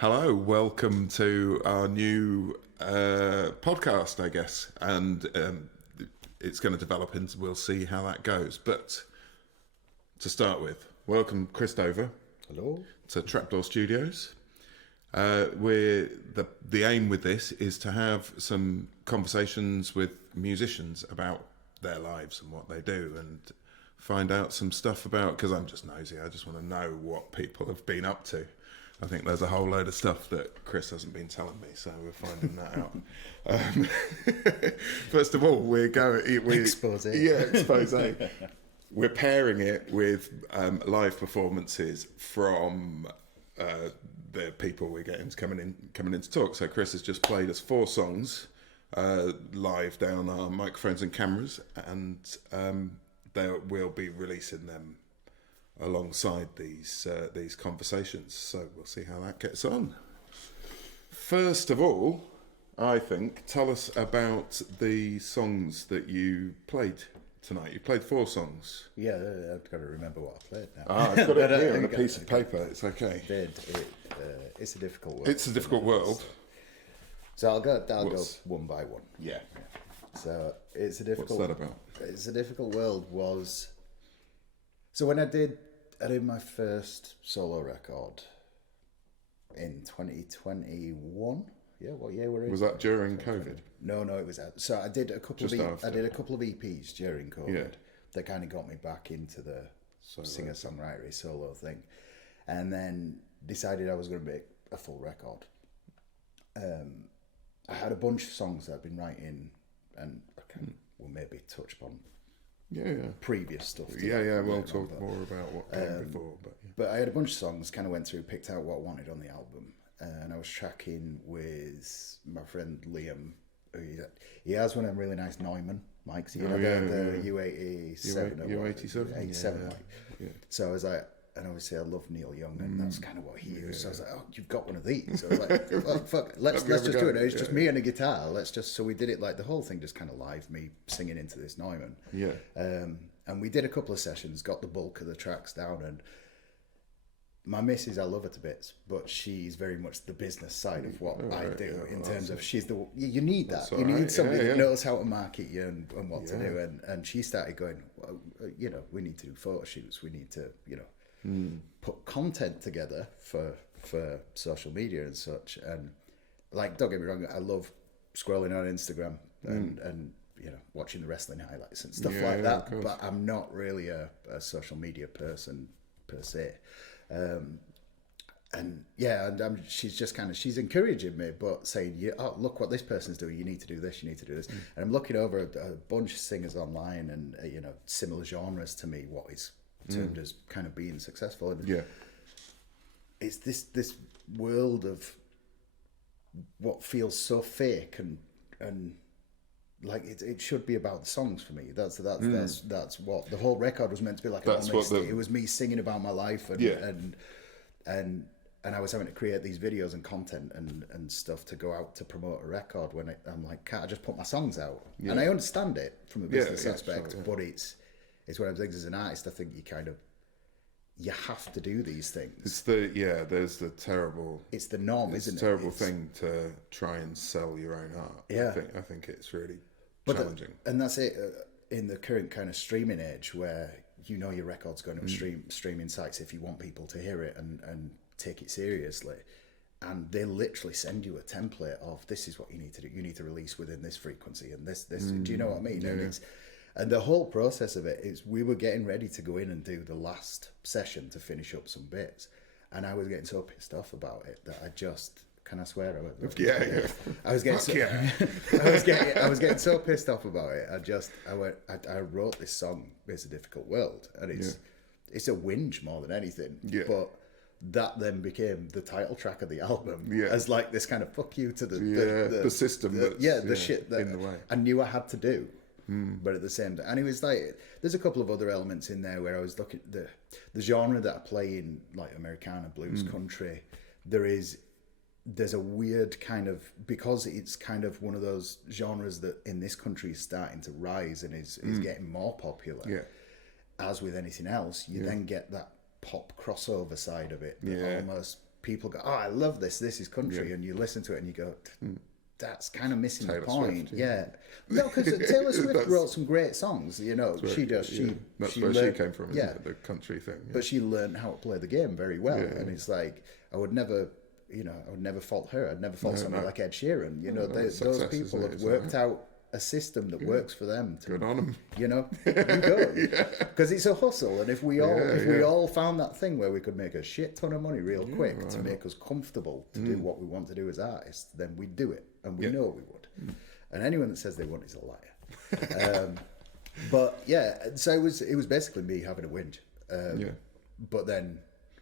Hello, welcome to our new podcast, I guess, and it's going to develop into. We'll see how that goes. But to start with, welcome Chris Dover. Hello. To Trapdoor Studios. The aim with this is to have some conversations with musicians about their lives and what they do, and find out some stuff about. Because I'm just nosy. I just want to know what people have been up to. I think there's a whole load of stuff that Chris hasn't been telling me, so we're finding that out. First of all, we're going... Expose. Yeah, expose. We're pairing it with live performances from the people we're getting coming in to talk. So Chris has just played us 4 songs live down our microphones and cameras, and we'll be releasing them alongside these conversations, so we'll see how that gets on. First of all, I think, tell us about the songs that you played tonight. You played 4 songs. Yeah, I've got to remember what I played now. I've got it here on a piece of paper. It's okay. It's a difficult world. It's a difficult world. So I'll go one by one. Yeah. So it's a difficult. What's that about? It's a difficult world. So when I did my first solo record in 2021. Yeah, what year were we in? Was that during COVID? No, it was. So I did a couple After. I did a couple of EPs during COVID. Yeah. That kind of got me back into the singer-songwriter solo thing, and then decided I was going to make a full record. I had a bunch of songs that I'd been writing, and I will maybe touch upon previous stuff. We'll talk more about what came before. But I had a bunch of songs, kind of went through, picked out what I wanted on the album, and I was tracking with my friend Liam. He has one of them really nice Neumann mics. The U87. U87? 87 mic. Yeah. So I was like, and obviously I love Neil Young, and that's kind of what he used. So I was like, oh, you've got one of these. So I was like, well, fuck, let's just do it. It's just me and a guitar. So we did it like the whole thing, just kind of live, me singing into this Neumann. Yeah. And we did a couple of sessions, got the bulk of the tracks down, and my missus, I love her to bits, but she's very much the business side of what I do in terms of you need that. You need somebody that knows how to market you and what to do. And she started going, well, we need to do photo shoots. We need to, put content together for social media and such. And like, don't get me wrong, I love scrolling on Instagram and watching the wrestling highlights and stuff like that. But I'm not really a social media person per se. She's encouraging me, but saying, look what this person's doing. You need to do this. You need to do this. And I'm looking over a bunch of singers online, and similar genres to me. What is termed as kind of being successful, and it's this world of what feels so fake and like it should be about the songs for me. That's what the whole record was meant to be like. It was me singing about my life and I was having to create these videos and content and stuff to go out to promote a record when I'm like, can't I just put my songs out? Yeah. And I understand it from a business aspect, but it's one of the things as an artist. I think you have to do these things. There's the terrible. It's the norm, isn't it? It's a terrible thing to try and sell your own art. Yeah, I think it's really challenging. And that's it in the current kind of streaming age, where your record's going to streaming sites if you want people to hear it and take it seriously. And they literally send you a template of, this is what you need to do. You need to release within this frequency and this. Do you know what I mean? Yeah. And the whole process of it is, we were getting ready to go in and do the last session to finish up some bits, and I was getting so pissed off about it that I just, can I swear? I was getting I was getting so pissed off about it. I wrote this song, It's a Difficult World, and it's a whinge more than anything. Yeah. But that then became the title track of the album, as like this kind of fuck you to the system, the shit that in the way I knew I had to do. But at the same time, and it was like, there's a couple of other elements in there where I was looking at the genre that I play in, like Americana, blues, country. There's a weird kind of, because it's kind of one of those genres that in this country is starting to rise and is getting more popular. Yeah. As with anything else, you then get that pop crossover side of it that almost people go, oh, I love this. This is country, and you listen to it and you go, that's kind of missing the point. Swift, yeah. No, because Taylor Swift wrote some great songs. You know, she does. That's she where learned, she came from, isn't it? The country thing. Yeah. But she learned how to play the game very well, and it's like I would never fault her. I'd never fault somebody like Ed Sheeran. You know, those people have worked out a system that works for them. Good on them. You know, you go because it's a hustle, and if we all found that thing where we could make a shit ton of money real quick to make us comfortable to do what we want to do as artists, then we'd do it, and we know we would. And anyone that says they won't is a liar. But yeah, so it was basically me having a whinge. But then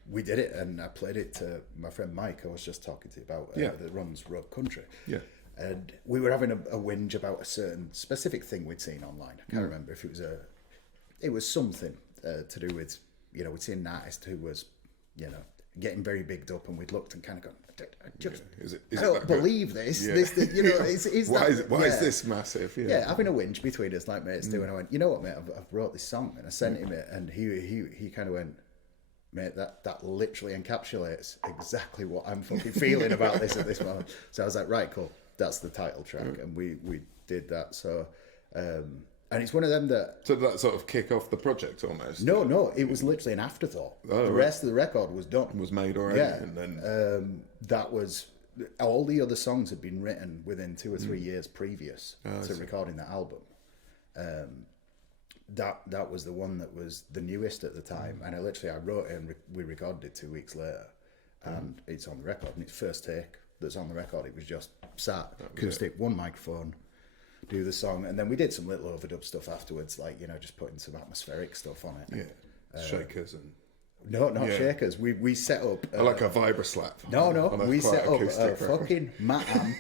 we did it, and I played it to my friend Mike, I was just talking to you about, that runs Rogue Country. Yeah. And we were having a whinge about a certain specific thing we'd seen online. I can't remember if it was something to do with, we'd seen an artist who was, getting very bigged up, and we'd looked and kind of gone, I don't believe this. Yeah. This Why is this massive? Yeah, having a whinge between us like mates do, and I went, you know what, mate, I've wrote this song, and I sent him it, and he kind of went, mate, that literally encapsulates exactly what I'm fucking feeling about this at this moment. So I was like, right, cool. That's the title track, and we did that. So, and it's one of them that. So did that sort of kick off the project almost? No, it was literally an afterthought. The rest of the record was done. It was made already, and then that was all the other songs had been written within 2 or 3 years previous to recording the album. That was the one that was the newest at the time, and I wrote it and we recorded it 2 weeks later, and it's on the record, and it's first take that's on the record. It was just sat acoustic, one microphone, do the song, and then we did some little overdub stuff afterwards, like just putting some atmospheric stuff on it. Shakers and not shakers. We set up like a vibra slap. No, we set up a fucking mat amp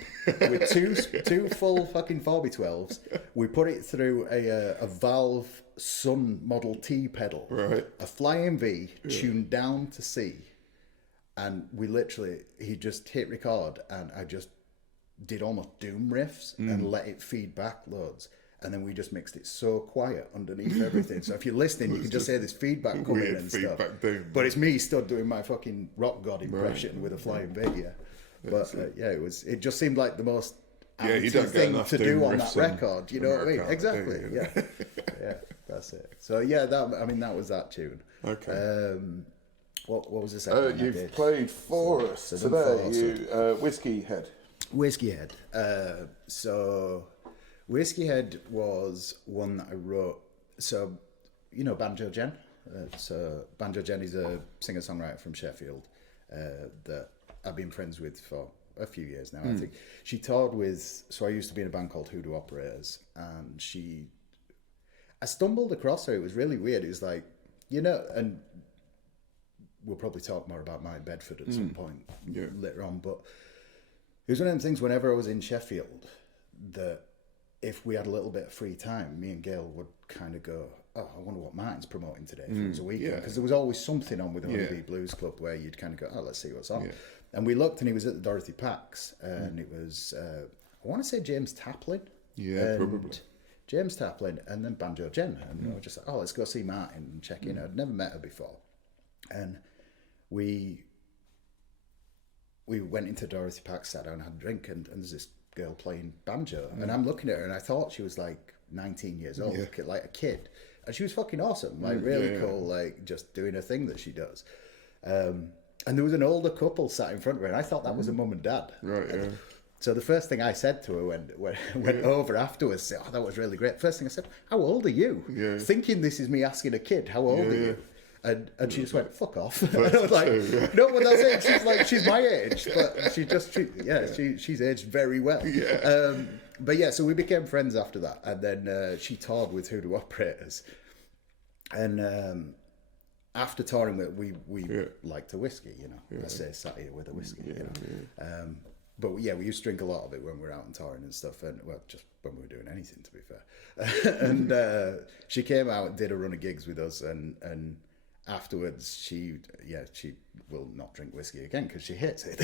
with two full fucking 4x12s. We put it through a Valve Sun Model T pedal, a Flying V tuned down to C. And he just hit record, and I just did almost doom riffs and let it feed back loads. And then we just mixed it so quiet underneath everything. So if you're listening, you can just hear this feedback coming and stuff. Doom. But it's me still doing my fucking rock god impression with a Flying V, But it just seemed like the most thing to do on that record. You know what I mean? Exactly. Yeah, that's it. So that was that tune. Okay. What was the second? You've played for us today. Whiskey Head. Whiskey Head. So Whiskey Head was one that I wrote. So Banjo Jen. So Banjo Jen is a singer-songwriter from Sheffield that I've been friends with for a few years now. I think she toured with. So I used to be in a band called Hoodoo Operators, and I stumbled across her. It was really weird. It was like and we'll probably talk more about Mike Bedford at some point later on, but it was one of them things whenever I was in Sheffield that if we had a little bit of free time, me and Gail would kind of go, oh, I wonder what Martin's promoting today if it was a weekend, because there was always something on with the Honeybee Blues Club where you'd kind of go, oh, let's see what's on. And we looked, and he was at the Dorothy Pax, and it was, I want to say James Taplin. Yeah, probably. James Taplin, and then Banjo Jen. And I was just like, oh, let's go see Martin and check in. I'd never met her before. And we went into Dorothy Pax, sat down and had a drink, and there's this girl playing banjo. And I'm looking at her, and I thought she was like 19 years old, like a kid. And she was fucking awesome, like really cool, like just doing a thing that she does. And there was an older couple sat in front of her, and I thought that was a mum and dad. Right, So the first thing I said to her when went over afterwards, said, oh, that was really great. First thing I said, how old are you? Thinking this is me asking a kid, how old are you? And she just went, fuck off. And I was like, no, well, that's it. She's my age, but she's aged very well. But so we became friends after that. And then she toured with Hoodoo Operators. And after touring, we liked a whiskey, I say sat here with a whiskey, But we used to drink a lot of it when we were out and touring and stuff, and just when we were doing anything, to be fair. And she came out and did a run of gigs with us, and afterwards she will not drink whiskey again because she hates it.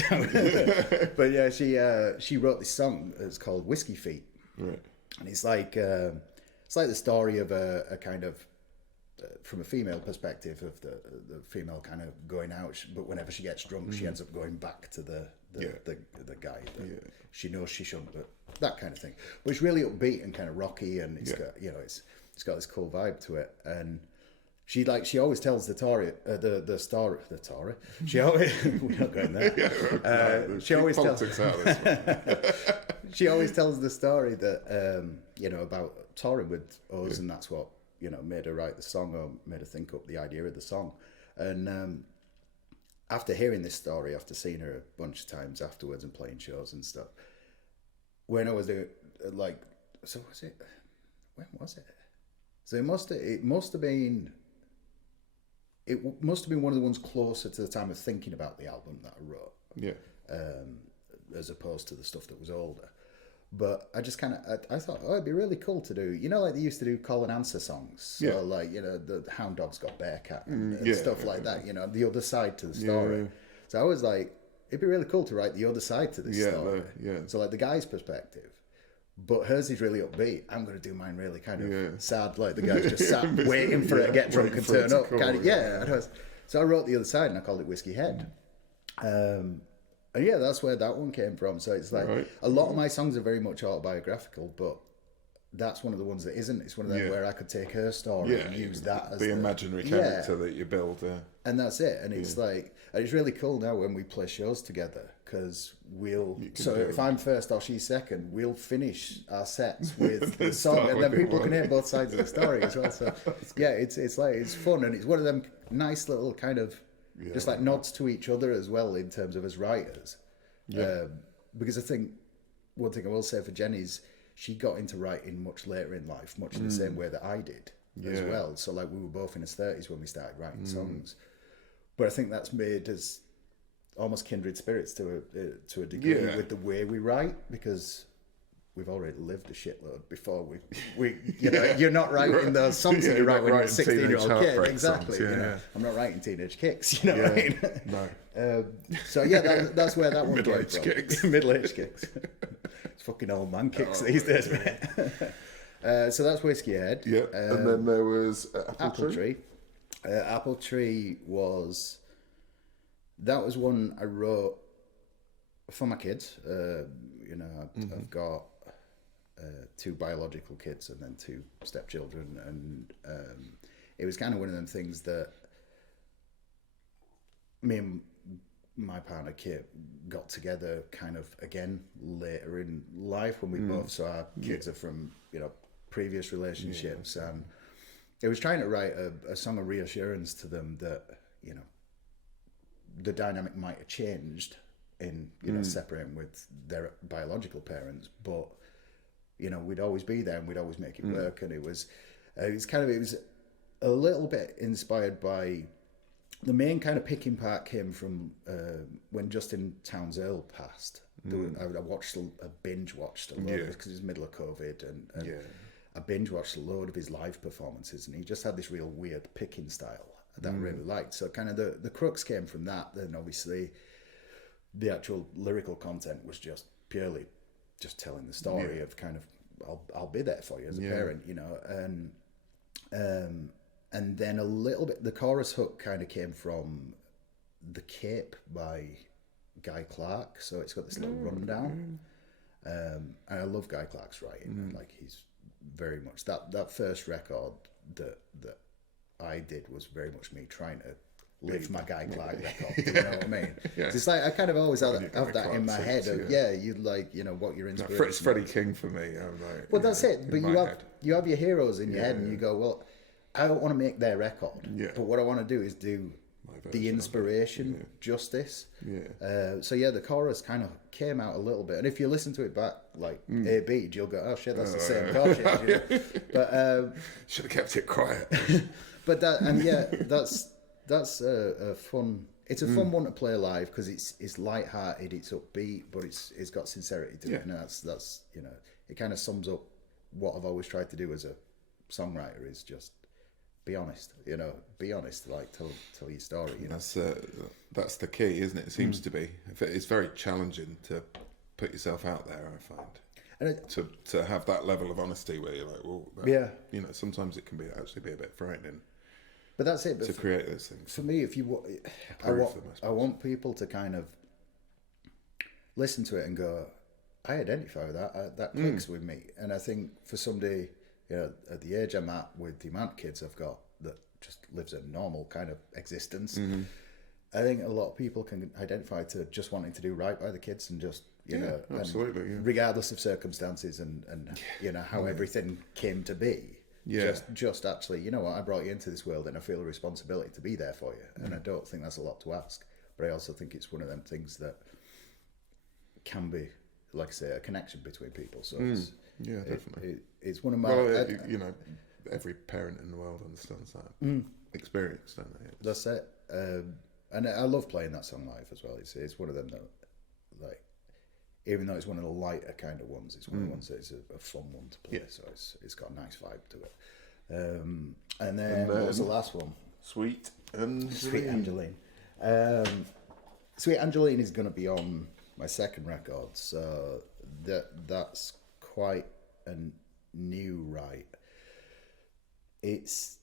But she wrote this song. It's called Whiskey Feet, and it's like the story of a kind of from a female perspective of the female kind of going out, but whenever she gets drunk, she ends up going back to the guy that she knows she shouldn't, but that kind of thing. But it's really upbeat and kind of rocky, and it's got it's got this cool vibe to it. And she always tells the story. She always we're not going there. She always tells she always tells the story that about touring with us, and that's what made her write the song, or made her think up the idea of the song. And after hearing this story, after seeing her a bunch of times afterwards and playing shows and stuff, when I was when was it? So it must have been one of the ones closer to the time of thinking about the album that I wrote. Yeah. As opposed to the stuff that was older. But I just kind of, I thought, it'd be really cool to do, like they used to do call and answer songs. So the Hound Dog's Got Bearcat and stuff like that, the other side to the story. Yeah. So I was like, it'd be really cool to write the other side to this story. So like the guy's perspective. But hers is really upbeat. I'm going to do mine really kind of sad, like the guy's just sat waiting for it to get drunk and turn up. So I wrote the other side and I called it Whiskey Head. And that's where that one came from. So it's like a lot of my songs are very much autobiographical, but that's one of the ones that isn't. It's one of them where I could take her story and use that as the imaginary character that you build. And that's it. And it's like, and it's really cool now when we play shows together, because if I'm first or she's second, we'll finish our sets with the song, and then people can hear both sides of the story as well. So it's fun, and it's one of them nice little kind of just like nods to each other as well in terms of as writers. Because I think one thing I will say for Jenny is she got into writing much later in life, much in the same way that I did as well. So like we were both in his 30s when we started writing songs, but I think that's made us almost kindred spirits to a degree with the way we write, because we've already lived a shitload before we you're not writing those songs that you write when you're a 16-year-old kid. Exactly. Songs, I'm not writing teenage kicks, what I mean? No. So that's where that one middle-aged came kicks. From. Middle-aged kicks. It's fucking old man kicks these days, mate. So that's Whiskey Head. Yeah. And then there was Apple Tree. Apple Tree was one I wrote for my kids. I've got 2 biological kids and then 2 stepchildren, and it was kind of one of them things that me and my partner Kit got together kind of again later in life when we both saw our kids are from previous relationships, and it was trying to write a song of reassurance to them that the dynamic might have changed in separating with their biological parents, but we'd always be there and we'd always make it work. And it was a little bit inspired by the main kind of picking part came from when Justin Townes Earle passed. I binge watched a load because it was middle of COVID, and I binge watched a load of his live performances, and he just had this real weird picking style that I really liked. So kind of the crux came from that. Then obviously the actual lyrical content was just purely just telling the story of kind of I'll be there for you as a parent, and then a little bit the chorus hook kind of came from The Cape by Guy Clark. So it's got this little rundown, and I love Guy Clark's writing. Like he's very much that first record that I did was very much me trying to live my Guy Clark record. You know what I mean? It's like I kind of always have that in my head of you like what your inspiration. It's Freddie King for me. I'm like, well, that's it. But you have your heroes in your head, and you go, well, I don't want to make their record, but what I want to do is do the inspiration justice. The chorus kind of came out a little bit, and if you listen to it back like A Beat, you'll go, oh shit, that's the same chorus. But should have kept it quiet. But that's a fun. It's a fun one to play live because it's light-hearted, it's upbeat, but it's got sincerity to it, and that's it kind of sums up what I've always tried to do as a songwriter is just be honest, be honest, like tell your story. That's the key, isn't it? It seems to be. It's very challenging to put yourself out there, I find. And to have that level of honesty where you're like, well, sometimes it can actually be a bit frightening. But that's it. But to create those things. For me, if you, I want people to kind of listen to it and go, I identify with that. That clicks with me. And I think for somebody, you know, at the age I'm at, with the amount of kids I've got that just lives a normal kind of existence, I think a lot of people can identify to just wanting to do right by the kids and just, you know, absolutely, regardless of circumstances and you know, how everything came to be. Yeah. Just actually, you know what, I brought you into this world and I feel a responsibility to be there for you. And I don't think that's a lot to ask. But I also think it's one of them things that can be, like I say, a connection between people. So definitely. It's one of my... you know, every parent in the world understands that experience, don't they? That's it. And I love playing that song live as well. It's one of them that, like, even though it's one of the lighter kind of ones, it's one of the ones that is a fun one to play. So it's got a nice vibe to it. And then what was the last one? Sweet Angeline. Sweet Angeline is going to be on my second record, so that's quite a new write. It's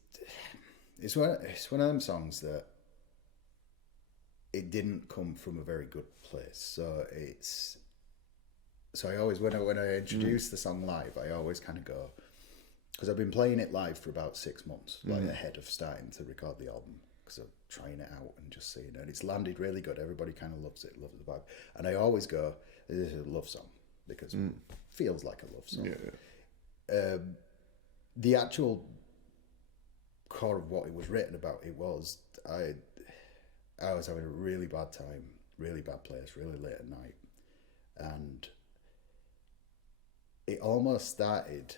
one of them songs that it didn't come from a very good place. So I always, when I introduce the song live, I always kind of go, because I've been playing it live for about 6 months, like ahead of starting to record the album, because I'm trying it out and just seeing it. And it's landed really good. Everybody kind of loves it, loves the vibe. And I always go, this is a love song, because it feels like a love song. Yeah. The actual core of what it was written about, it was, I was having a really bad time, really bad place, really late at night. And it almost started,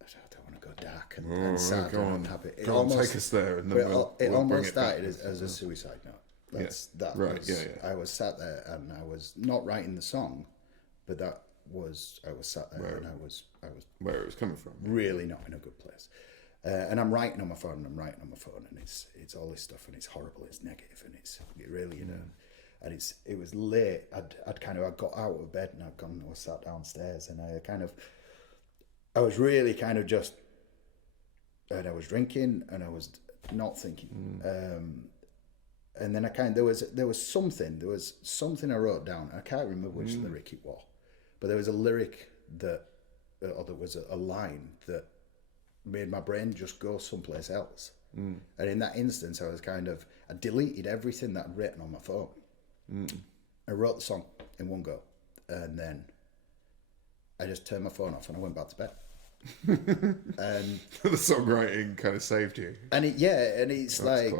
I don't want to go dark and sad and unhappy. It almost, take us there. And then it almost started as a suicide note. I was sat there and I was not writing the song, but I was sat there and I was where it was coming from. Really not in a good place. And I'm writing on my phone and it's all this stuff and it's horrible, it's negative and it really, you know, and it was late. I got out of bed and I was sat downstairs and I was really kind of just, and I was drinking and I was not thinking. And then there was something I wrote down. I can't remember which lyric it was, but there was a lyric there was a line that made my brain just go someplace else. And in that instance, I deleted everything that I'd written on my phone. I wrote the song in one go, and then I just turned my phone off and I went back to bed. And the songwriting kind of saved you. And it's that's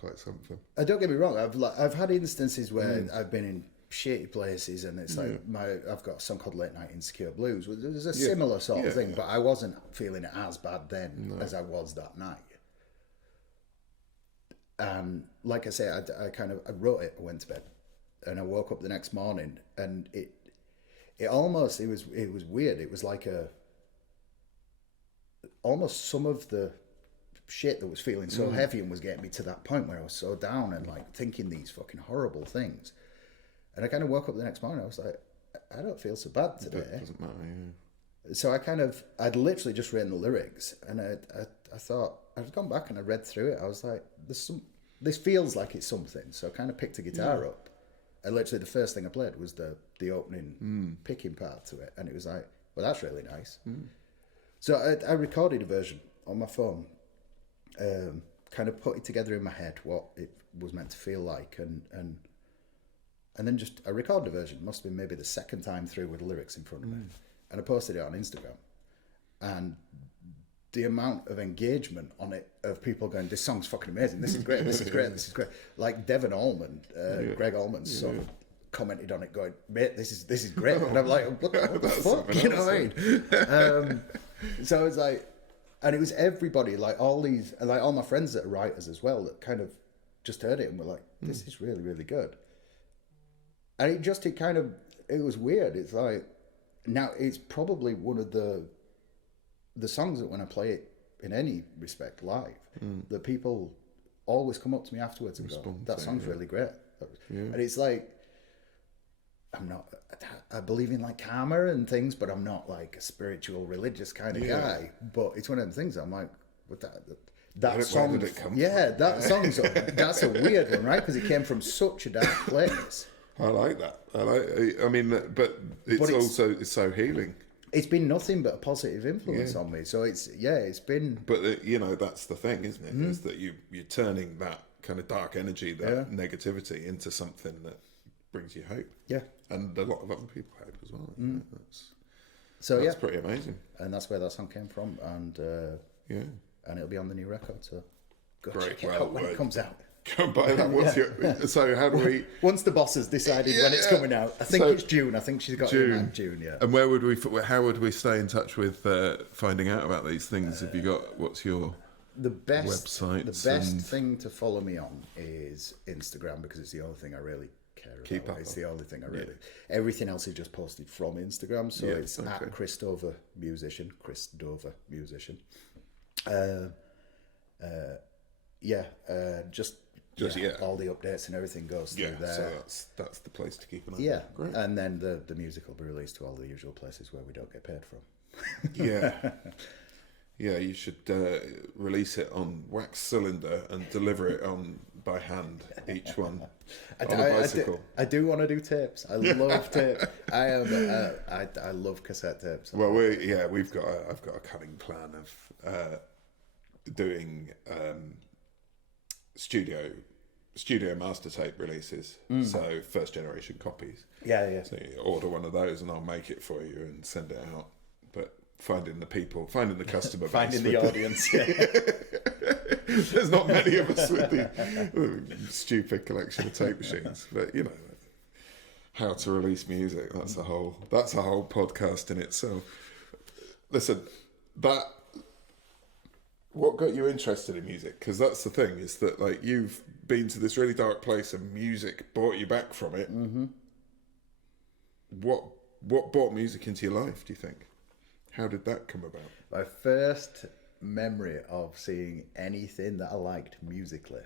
quite something. Don't get me wrong. I've had instances where I've been in shitty places, and it's like I've got a song called Late Night Insecure Blues. There's a similar sort of thing, but I wasn't feeling it as bad then as I was that night. And like I say, I wrote it, I went to bed, and I woke up the next morning, and it was weird. It was like almost some of the shit that was feeling so heavy and was getting me to that point where I was so down and like thinking these fucking horrible things. And I kind of woke up the next morning, I was like, I don't feel so bad today. It doesn't matter, So I'd literally just written the lyrics, and I thought, I'd gone back and I read through it. I was like, this feels like it's something. So I kind of picked a guitar up, and literally the first thing I played was the opening picking part to it. And it was like, well, that's really nice. So I recorded a version on my phone, kind of put it together in my head, what it was meant to feel like, and then I recorded a version. It must have been maybe the second time through with lyrics in front of me. And I posted it on Instagram. And the amount of engagement on it of people going, this song's fucking amazing. This is great. This is great. This is great. Like Devon Allman, Greg Allman's son, commented on it going, mate, this is great. And I'm like, what the fuck? You know what I mean? So I was like, and it was everybody, like all my friends that are writers as well, that kind of just heard it and were like, this is really, really good. And it was weird. It's like, now it's probably one of the songs that when I play it in any respect live, that people always come up to me afterwards and go, that song's really great. And it's like, I believe in like karma and things, but I'm not like a spiritual religious kind of guy. But it's one of them things I'm like, That song, did it come that song's that's a weird one, right? Because it came from such a dark place. I like that. I mean, but it's also it's so healing. It's been nothing but a positive influence on me. So it's been. But you know, that's the thing, isn't it? Is that you're turning that kind of dark energy, that negativity, into something that brings you hope. Yeah, and a lot of other people hope as well. That's pretty amazing. And that's where that song came from, and and it'll be on the new record. So go check it out when it comes out. Come buy that. So how do we? Once the boss has decided when it's coming out, I think it's June. I think she's got it in June. Yeah. And where would we? How would we stay in touch with finding out about these things? Have you got? What's your website? The best thing to follow me on is Instagram, because it's the only thing I really care about. It's the only thing I really. Everything else is just posted from Instagram. So it's at Chris Dover Musician. Just all the updates and everything goes through there. So that's the place to keep an eye on. Yeah, great. And then the music will be released to all the usual places where we don't get paid from. Yeah, you should release it on wax cylinder and deliver it on by hand, each one on a bicycle. I do want to do tapes. I love tapes. I love cassette tapes. Well, I've got a cunning plan of doing studio master tape releases. So first generation copies. Yeah. So you order one of those and I'll make it for you and send it out. But finding the customer base, finding the audience. There's not many of us with the stupid collection of tape machines, but you know, how to release music. That's a whole podcast in itself. Listen, what got you interested in music? Because that's the thing, is that like you've been to this really dark place and music brought you back from it. Mm-hmm. What brought music into your life, do you think? How did that come about? My first memory of seeing anything that I liked musically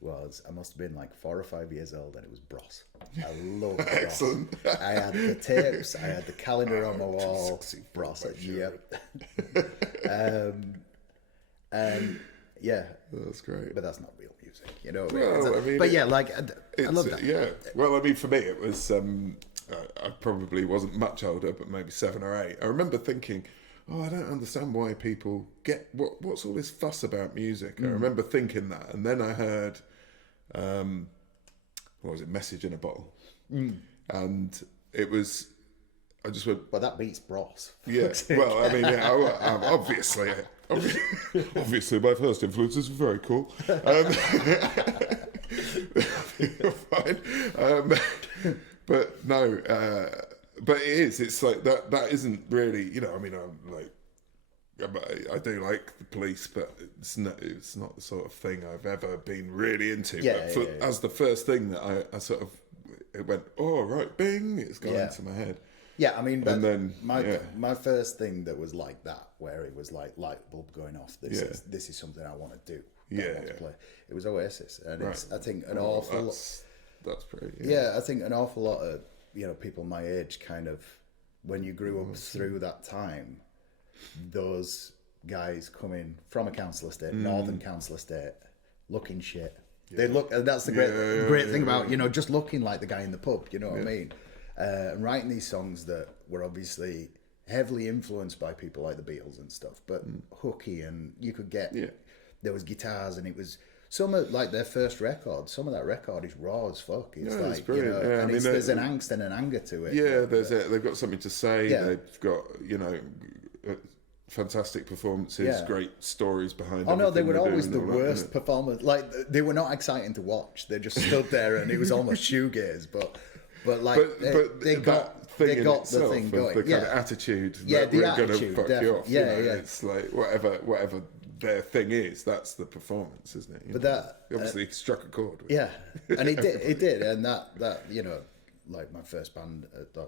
was, I must have been like 4 or 5 years old, and it was Bros. I loved Bros. Excellent. I had the tapes, I had the calendar on my wall. Bros. Yep. That's great. But that's not real music, you know. Well, I mean, but I love that. Yeah. Well, I mean, for me, it was. I probably wasn't much older, but maybe 7 or 8. I remember thinking, I don't understand why people get what's all this fuss about music. I remember thinking that, and then I heard, what was it, Message in a Bottle, and it was. I just went. Well, that beats Bros. Yeah. Well, I mean, obviously, my first influences were very cool. Fine. But no, but it is. It's like that. That isn't really, you know. I mean, I do like the Police, but it's not the sort of thing I've ever been really into. As the first thing that I sort of, it went, right, bing, it's gone into my head. Yeah, I mean, and then my first thing that was like that, where it was like light bulb going off. This is something I want to do. To play. It was Oasis, and it's, I think, an awful lot. That's pretty. Yeah, I think an awful lot of people my age kind of, when you grew up through that time, those guys coming from a council estate, northern council estate, looking shit. They look, and that's the great thing about just looking like the guy in the pub. You know what I mean? And writing these songs that were obviously heavily influenced by people like the Beatles and stuff, but hooky, and you could get there was guitars, and it was. Some of like their first record, some of that record is raw as fuck. It's like, and there's an angst and an anger to it. Yeah, they've got something to say. Yeah. They've got fantastic performances, great stories behind. Oh no, they were always the worst performers. Like they were not exciting to watch. They just stood there, and it was almost shoegaze. But they got the thing going. The kind of attitude. Yeah, that we're going to fuck you off. Yeah. It's like whatever their thing is, that's the performance, isn't it? But that obviously struck a chord with and it did, and that like my first band, the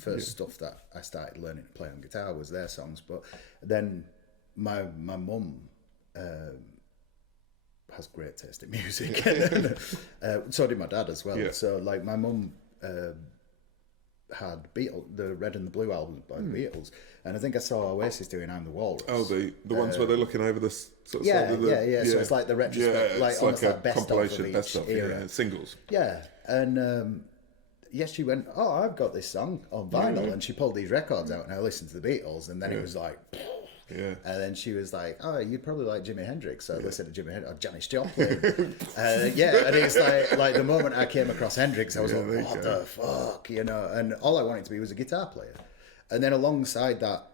first stuff that I started learning to play on guitar was their songs. But then my mum has great taste in music, so did my dad as well. So like my mum had the Red and the Blue albums by the Beatles, and I think I saw Oasis doing "I'm the Walrus." Oh, the ones where they're looking over the sort of Yeah, side of the, yeah. So it's like the retrospect, like it's almost like a like best compilation, of best each of era. singles. Yeah, and yes, she went, "Oh, I've got this song on vinyl," and she pulled these records out, and I listened to the Beatles, and then it was like. Yeah. And then she was like, "Oh, you'd probably like Jimi Hendrix." So I listened to Jimi Hendrix, or Janis Joplin. Yeah, and it's like the moment I came across Hendrix, I was like, "What the fuck," you know? And all I wanted to be was a guitar player. And then alongside that,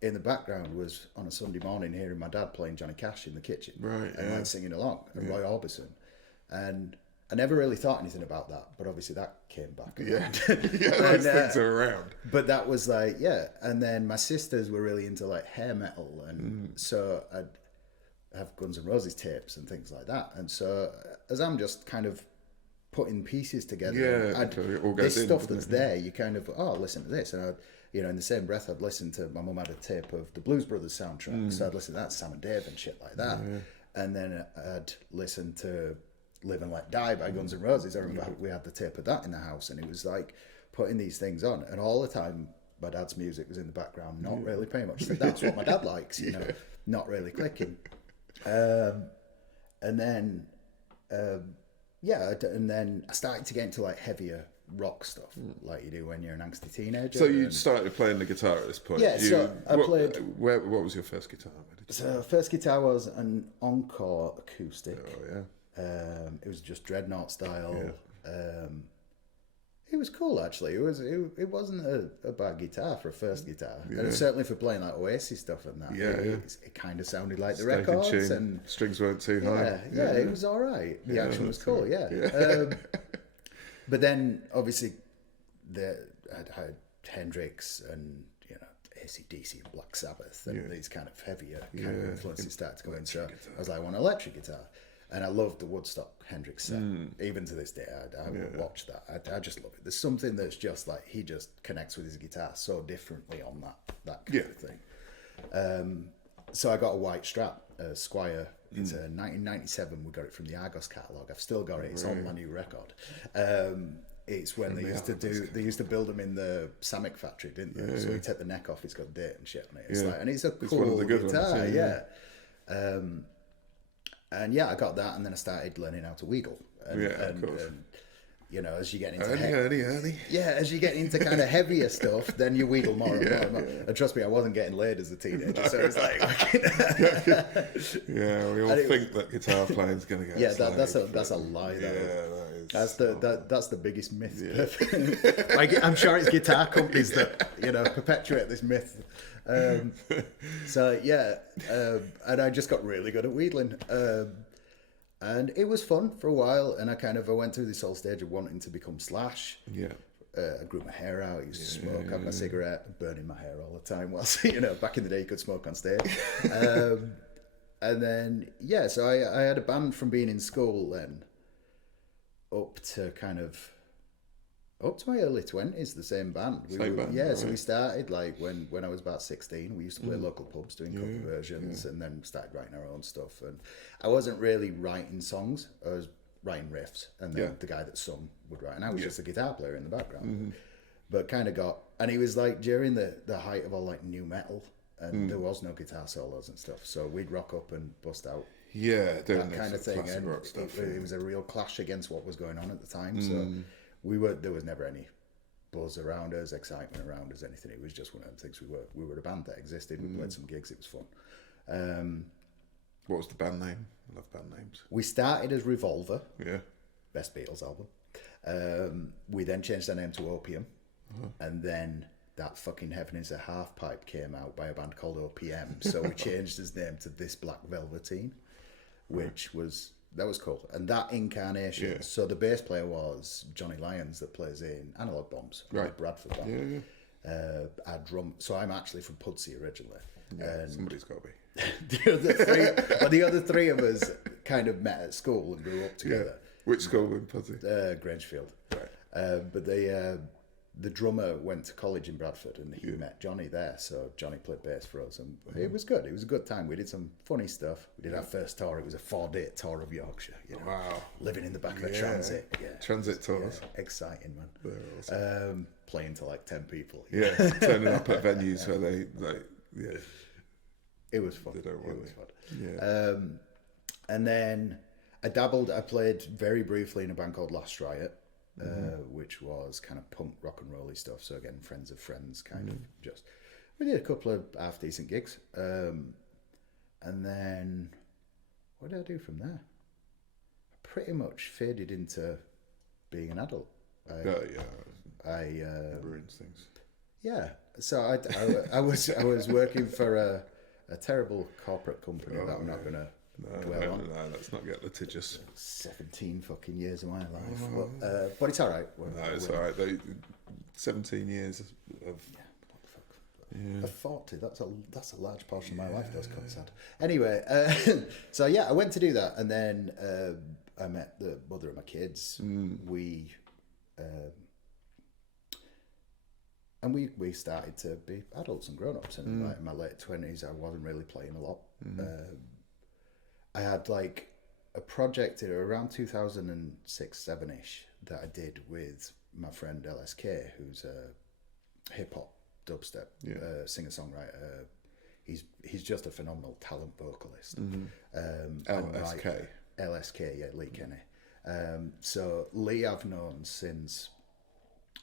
in the background was on a Sunday morning hearing my dad playing Johnny Cash in the kitchen, Right, and like singing along, and Roy Orbison, and I never really thought anything about that, but obviously that came back. Yeah, those things are around. But that was like, and then my sisters were really into like hair metal, and so I'd have Guns N' Roses tapes and things like that. And so as I'm just kind of putting pieces together, it all goes this in, stuff doesn't that's it? there, you kind of, listen to this. And I'd, in the same breath, I'd listen to, my mum had a tape of the Blues Brothers soundtrack, so I'd listen to that, Sam and Dave and shit like that. And then I'd listen to Live and Let Die by Guns N' Roses. I remember we had the tape of that in the house, and it was like putting these things on, and all the time my dad's music was in the background, not really paying much. That's what my dad likes, not really clicking. And then I started to get into like heavier rock stuff, like you do when you're an angsty teenager. So you started playing the guitar at this point. Yeah, so I played. What was your first guitar? So first guitar was an Encore acoustic. Oh yeah. It was just dreadnought style. It was cool actually. It wasn't a bad guitar for a first guitar, and certainly for playing like Oasis stuff and that. It kind of sounded like the records, and strings weren't too high. Yeah, it was all right. The action was cool. But then obviously I had Hendrix and AC/DC and Black Sabbath and these kind of heavier kind of influences started to go in. So I was like, I want an electric guitar. And I love the Woodstock Hendrix set. Even to this day, I would watch that. I just love it. There's something that's just like, he just connects with his guitar so differently on that kind of thing. So I got a white Strat, a Squire. It's a 1997. We got it from the Argos catalogue. I've still got it. It's on my new record. It's when they used to build them in the Samick factory, didn't they? So you take the neck off, it's got date and shit on it. It's like, and it's a cool one of the good guitar, ones, and I got that, and then I started learning how to wheedle. Of course. And, as you get into early. as you get into kind of heavier stuff, then you wheedle more and more. And trust me, I wasn't getting laid as a teenager, so it's like, we all think that guitar playing's going to get. Yeah, that's a lie. That's the biggest myth. Like, I'm sure it's guitar companies that perpetuate this myth. And I just got really good at wheedling, and it was fun for a while. And I went through this whole stage of wanting to become Slash. I grew my hair out. I used to smoke, have my cigarette, burning my hair all the time. Whilst back in the day, you could smoke on stage. And then so I had a band from being in school then up to my early 20s, the same band. So we started like when I was about 16. We used to play local pubs doing cover versions, and then started writing our own stuff. And I wasn't really writing songs. I was writing riffs, and then the guy that sung would write. And I was just a guitar player in the background. But and it was like during the height of all like new metal, and there was no guitar solos and stuff. So we'd rock up and bust out that kind of thing, and it was a real clash against what was going on at the time. So there was never any buzz around us, excitement around us, anything. It was just one of the things. We were a band that existed. We played some gigs. It was fun. What was the band name? I love band names. We started as Revolver. Best Beatles album. We then changed our name to Opium, and then that fucking Heaven is a Half Pipe came out by a band called OPM. So we changed his name to This Black Velveteen, which was cool. And that incarnation, so the bass player was Johnny Lyons, that plays in Analog Bombs, Bradford band. Our drum. So I'm actually from Pudsey originally. Somebody's got to be. the other three of us kind of met at school and grew up together. Which school in Pudsey? Grangefield. Right. But the drummer went to college in Bradford and he met Johnny there. So Johnny played bass for us, and it was good. It was a good time. We did some funny stuff. We did our first tour. It was a 4-day tour of Yorkshire. You know, Wow. living in the back of a transit. Yeah. Transit tours. Yeah, exciting, man. They're awesome. Playing to like 10 people. Yeah, turning up at venues where they It was fun. They don't want it was it. fun. Yeah. And then I played very briefly in a band called Last Riot, which was kind of punk rock and rolly stuff. So again, friends of friends kind of just. We did a couple of half decent gigs. And then what did I do from there? I pretty much faded into being an adult. I ruins things. Yeah, so I was working for a terrible corporate company that I'm not gonna dwell on. No, let's not get litigious. 17 fucking years of my life, but it's all right. It's all right. 17 years of. Yeah. 40. That's a large portion of my life. Those cunts had. Anyway, so yeah, I went to do that, and then I met the mother of my kids. And we started to be adults and grown-ups. And like in my late 20s, I wasn't really playing a lot. I had like a project around 2006-7ish that I did with my friend LSK, who's a hip-hop dubstep singer-songwriter. He's just a phenomenal talent vocalist. LSK, yeah, Lee Kenny. So Lee I've known since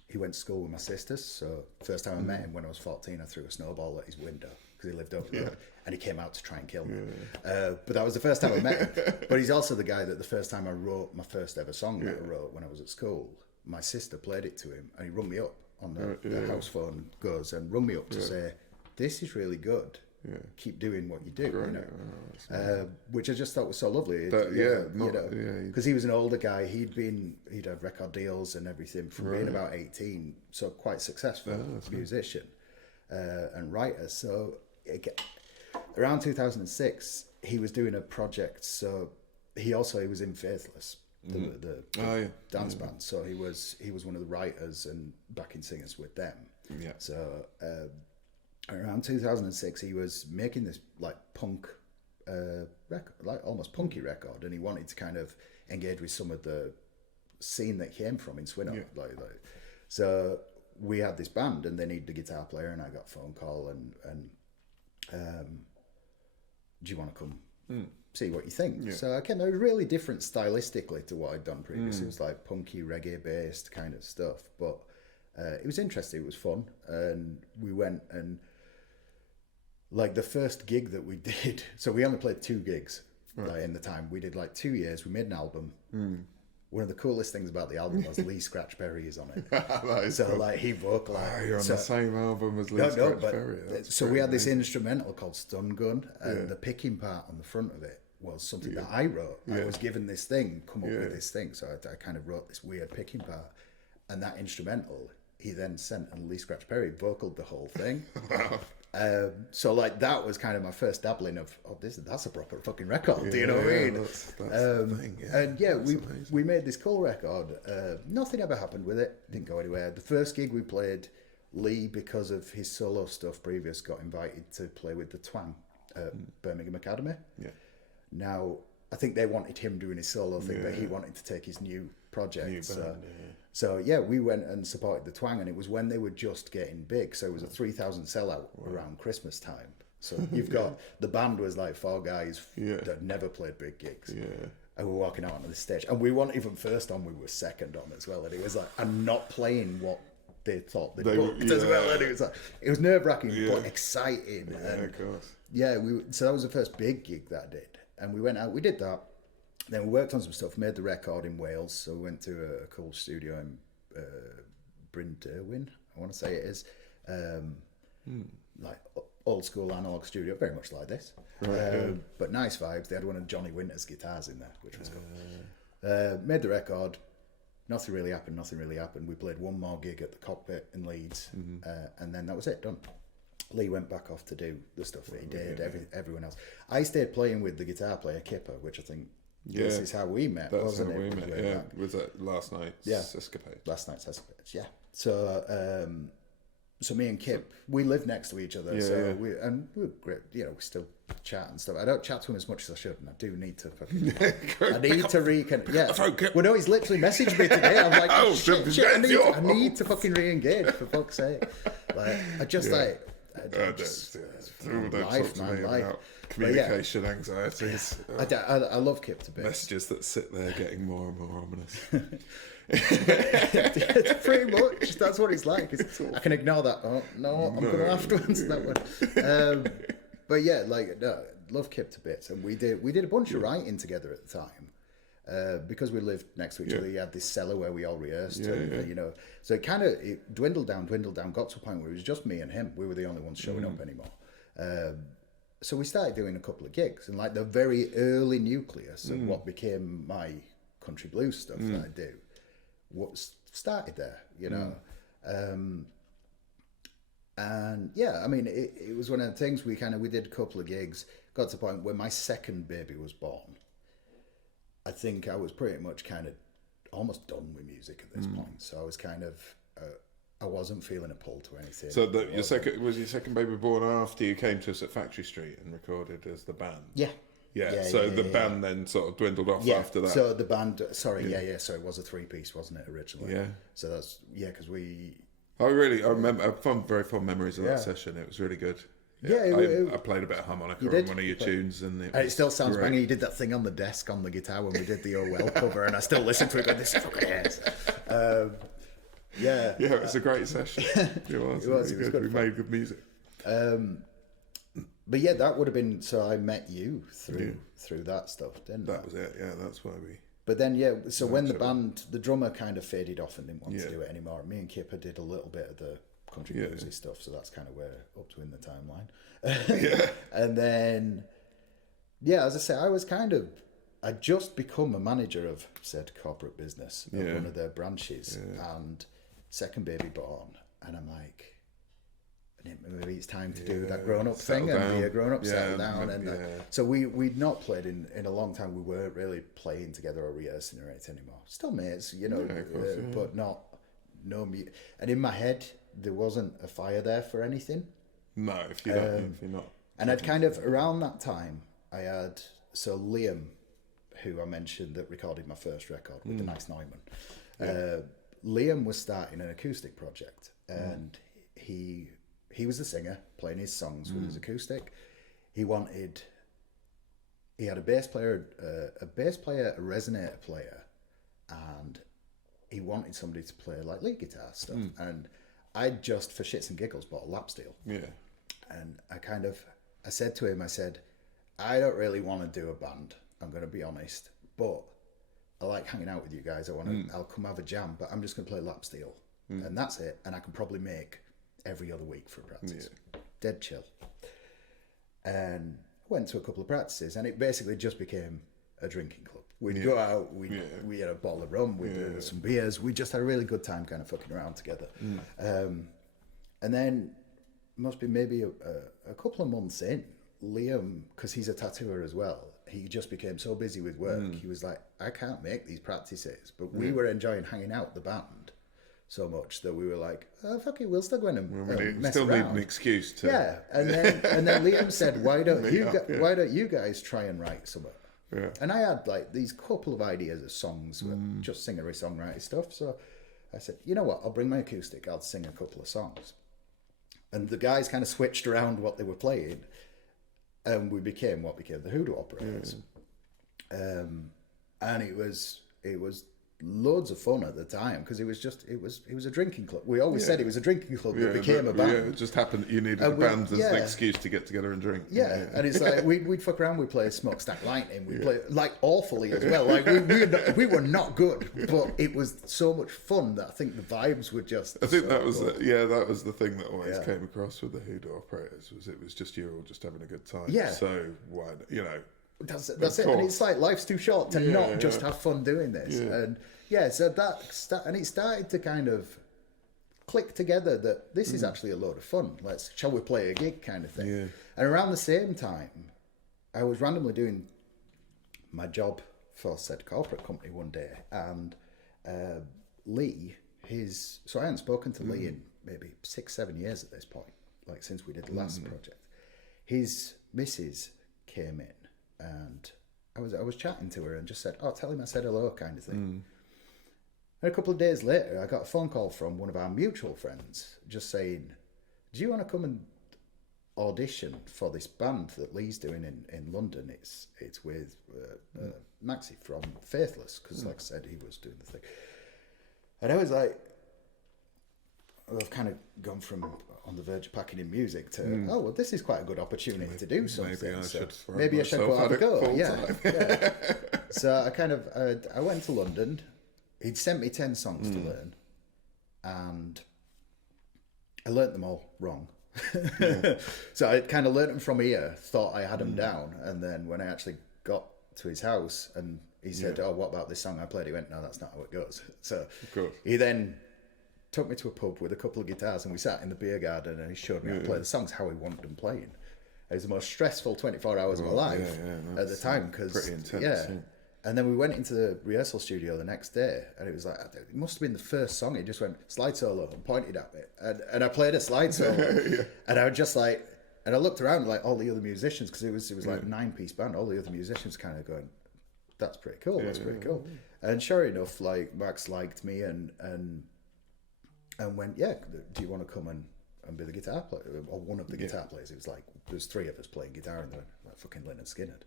he went to school with my sisters. So first time I met him when I was 14, I threw a snowball at his window because he lived over the road, and he came out to try and kill me. But that was the first time I met him. But he's also the guy that the first time I wrote my first ever song that I wrote when I was at school, my sister played it to him, and he rung me up on the house phone, goes and rung me up to say, "This is really good. Keep doing what you do." Great. You know? Which I just thought was so lovely. But because he was an older guy, he'd had record deals and everything from being about 18, so quite successful musician and writer. So around 2006, he was doing a project. So he was in Faithless, the dance band. So he was one of the writers and backing singers with them. Yeah. So. Around 2006, he was making this like punk record, like almost punky record, and he wanted to kind of engage with some of the scene that he came from in Swindon. Like. So we had this band, and they needed a guitar player, and I got a phone call, and do you want to come see what you think? Yeah. So I came. It was really different stylistically to what I'd done previously. It was like punky reggae based kind of stuff, but it was interesting. It was fun, and we went and. Like the first gig that we did, so we only played 2 gigs in the time. We did like 2 years. We made an album. One of the coolest things about the album was Lee Scratch Perry is on it. So cool. Like he vocalized. You're on the same album as Lee Scratch Perry. So we had this instrumental called Stun Gun, and the picking part on the front of it was something that I wrote. I was given this thing, come up with this thing. So I kind of wrote this weird picking part, and that instrumental he then sent, and Lee Scratch Perry vocaled the whole thing. Wow. So like that was kind of my first dabbling of that's a proper fucking record. Do you know what I mean? That's the thing, and we made this cool record. Nothing ever happened with it. Didn't go anywhere. The first gig we played, Lee, because of his solo stuff previous, got invited to play with the Twang at Birmingham Academy. Yeah. Now I think they wanted him doing his solo thing, but he wanted to take his new project. So we went and supported the Twang, and it was when they were just getting big. So it was a 3,000 sellout around Christmas time. So you've got the band was like 4 guys that had never played big gigs. Yeah. And we're walking out onto the stage, and we weren't even first on; we were second on as well. And it was like, I'm not playing what they thought they booked as well. And it was nerve wracking but exciting. Yeah, of course. Yeah, so that was the first big gig that I did, and we went out. We did that. Then we worked on some stuff, made the record in Wales. So we went to a cool studio in Brynderwyn, I want to say it is. Like old school analog studio, very much like this. But nice vibes. They had one of Johnny Winter's guitars in there, which was cool. Made the record. Nothing really happened. We played one more gig at the Cockpit in Leeds, and then that was it, done. Lee went back off to do the stuff that he did, everyone else. I stayed playing with the guitar player, Kipper, which I think this is how we met, That's wasn't how it? we met. Way Yeah, back. was that last night's Escapade? Last night's Escapades, yeah. So, so me and Kip, we live next to each other. We're great. You know, we still chat and stuff. I don't chat to him as much as I should, and I do need to fucking. I need to reconnect. Yeah. Well, no, he's literally messaged me today. I'm like, oh shit, I need to fucking re-engage for fuck's sake. Like, I just like. Life, man, life. Communication anxieties. I love Kip to bits. Messages that sit there getting more and more ominous. It's pretty much that's what it's like. I can ignore that. Oh no, I'm going to afterwards. That one. But yeah, like love Kip to bits, and we did a bunch of writing together at the time. Because we lived next to each other, he had this cellar where we all rehearsed, you know. So it dwindled down, got to a point where it was just me and him. We were the only ones showing up anymore. So we started doing a couple of gigs, and like the very early nucleus of what became my country blues stuff that I do, what started there, you know. And yeah, I mean, it was one of the things we did a couple of gigs, got to the point where my second baby was born. I think I was pretty much kind of almost done with music at this point. So I was kind of, I wasn't feeling a pull to anything. So your second baby born after you came to us at Factory Street and recorded as the band? Yeah. So the band then sort of dwindled off after that. So the band, so it was a 3-piece, wasn't it, originally? Yeah. So that's, because we... I remember, I have very fond memories of that session. It was really good. I played a bit of harmonica on one of your tunes, and it still sounds banging. You did that thing on the desk on the guitar when we did the Oh Well cover, and I still listen to it going, this fucking ass. It was a great session. It was really good. We made good music. But yeah, that would have been, so I met you through that stuff, didn't I? That was it. Yeah, that's why we. But then so when the band, the drummer kind of faded off and didn't want to do it anymore. Me and Kipper did a little bit of the country bluesy stuff, so that's kind of where up to in the timeline. And then, as I say, I'd just become a manager of said corporate business of one of their branches, and second baby born, and I'm like, maybe it's time to do that grown up thing and be a grown up, settle down. And so we'd not played in a long time. We weren't really playing together or rehearsing or anything anymore. Still mates, you know, but no music. And in my head, there wasn't a fire there for anything. No, if you're not. And I'd kind of, around that time, I had, so Liam, who I mentioned that recorded my first record with the Nice Neumann, Liam was starting an acoustic project, and he was the singer playing his songs with his acoustic. He had a bass player, a resonator player, and he wanted somebody to play like lead guitar stuff. And I just, for shits and giggles, bought a lap steel. Yeah. And I said to him, I don't really want to do a band, I'm going to be honest, but I like hanging out with you guys. I'll come have a jam, but I'm just going to play lap steel. And that's it. And I can probably make every other week for practice. Dead chill. And I went to a couple of practices, and it basically just became a drinking club. We'd go out, we had a bottle of rum, we'd do some beers, we just had a really good time kind of fucking around together. And then, must be maybe a couple of months in, Liam, because he's a tattooer as well, he just became so busy with work, he was like, I can't make these practices, but we were enjoying hanging out the band so much that we were like, oh, fuck it, we'll still go in and mess still around. Need an excuse to... Yeah, and then Liam said, why don't you guys try and write something? Yeah. And I had like these couple of ideas of songs, just singery songwriting stuff. So I said, you know what, I'll bring my acoustic, I'll sing a couple of songs. And the guys kind of switched around what they were playing, and we became what became the Hoodoo Operators. And it was loads of fun at the time, because it was a drinking club. We always said it was a drinking club that became a band. Yeah, it just happened you needed a band as an excuse to get together and drink. Yeah. And it's like we'd fuck around, we'd play Smokestack Lightning, we'd play like awfully as well. Like we were not good, but it was so much fun that I think the vibes were just I think that was that was the thing that always came across with the Hoodoo Operators, was it was just you all just having a good time. Yeah. So why that's it, and it's like life's too short to not just have fun doing this, and so and it started to kind of click together that this is actually a load of fun. Shall we play a gig kind of thing? And around the same time, I was randomly doing my job for said corporate company one day, and Lee, so I hadn't spoken to Lee in maybe 6-7 years at this point, like since we did the last project. His missus came in, and I was chatting to her and just said, "Oh, tell him I said hello," kind of thing. And a couple of days later, I got a phone call from one of our mutual friends just saying, "Do you want to come and audition for this band that Lee's doing in London? It's with Maxi from Faithless," because like I said, he was doing the thing. And I was like, I've kind of gone from on the verge of packing in music to, oh, well, this is quite a good opportunity to do something. Maybe I should go have a go. Yeah. So I kind of, I went to London. He'd sent me 10 songs to learn, and I learnt them all wrong. So I kind of learnt them from ear, thought I had them down, and then when I actually got to his house and he said, "Oh, what about this song I played?" He went, "No, that's not how it goes." So he then took me to a pub with a couple of guitars, and we sat in the beer garden, and he showed me how to play the songs how he wanted them playing. It was the most stressful 24 hours of my life at the time, because pretty intense. And then we went into the rehearsal studio the next day, and it was like, it must have been the first song. He just went slide solo and pointed at me, and I played a slide solo, and I was just like, and I looked around like all the other musicians, because it was like a 9-piece band. All the other musicians kind of going, "That's pretty cool. That's pretty cool." And sure enough, like Max liked me and went, "Yeah, do you want to come and be the guitar player or one of the guitar players?" It was like there's 3 of us playing guitar, and like fucking Lynyrd Skynyrd.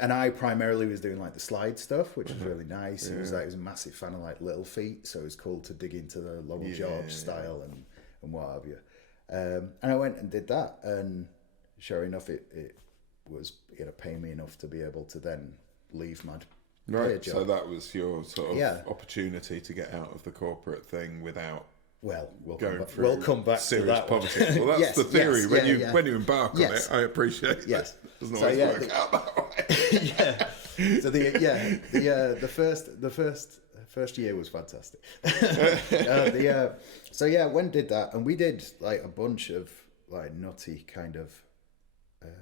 And I primarily was doing like the slide stuff, which was really nice. It was like, I was a massive fan of like Little Feat, so it was cool to dig into the Lowell George style and what have you. And I went and did that, and sure enough, it was paying me enough to be able to then leave my Right, job. so that was your sort of opportunity to get out of the corporate thing without we'll going come back serious to that poverty. Well, that's the theory. When you embark on it, I appreciate that. Yes. It doesn't always work out that way. So the first year was fantastic. When did that, and we did like a bunch of like nutty kind of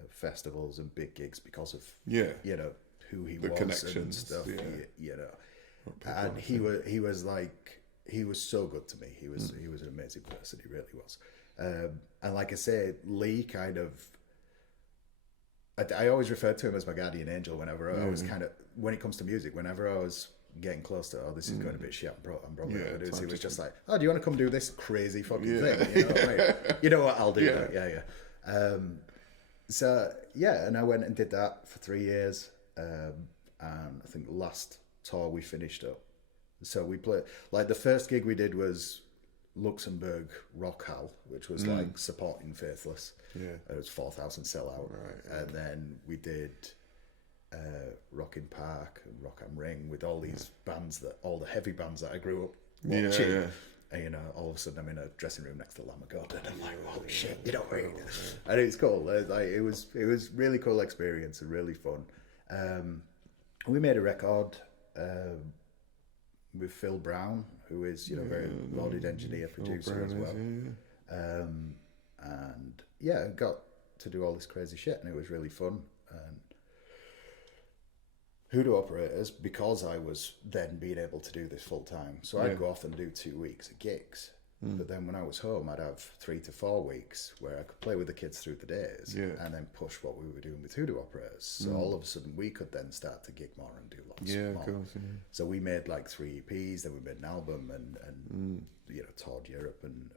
festivals and big gigs because of who he was connections and stuff. And he was like, he was so good to me. He was an amazing person. He really was. And like I say, Lee kind of, I always referred to him as my guardian angel whenever I was kind of, when it comes to music, whenever I was getting close to, this is going to be shit, I'm probably going to do this. He was just like, "Oh, do you want to come do this crazy fucking thing? You know what, I'll do that." And I went and did that for 3 years. And I think last tour we finished up. So we played, like the first gig we did was Luxembourg Rock Hall, which was like supporting Faithless. It was 4,000 sellout. Right. And then we did Rockin' Park and Rock am Ring with all these bands, all the heavy bands that I grew up watching. And all of a sudden I'm in a dressing room next to Lamb of God, and I'm like, "Oh shit, you know what I mean?" And it was cool. It was really cool experience and really fun. We made a record with Phil Brown, who is very lauded engineer, producer as well. And got to do all this crazy shit, and it was really fun. And Hoodoo Operators, because I was then being able to do this full time, so I'd go off and do 2 weeks of gigs. But then when I was home, I'd have 3 to 4 weeks where I could play with the kids through the days and then push what we were doing with Hoodoo Operators. So all of a sudden we could then start to gig more and do lots more. Of course, So we made like 3 EPs, then we made an album and toured Europe and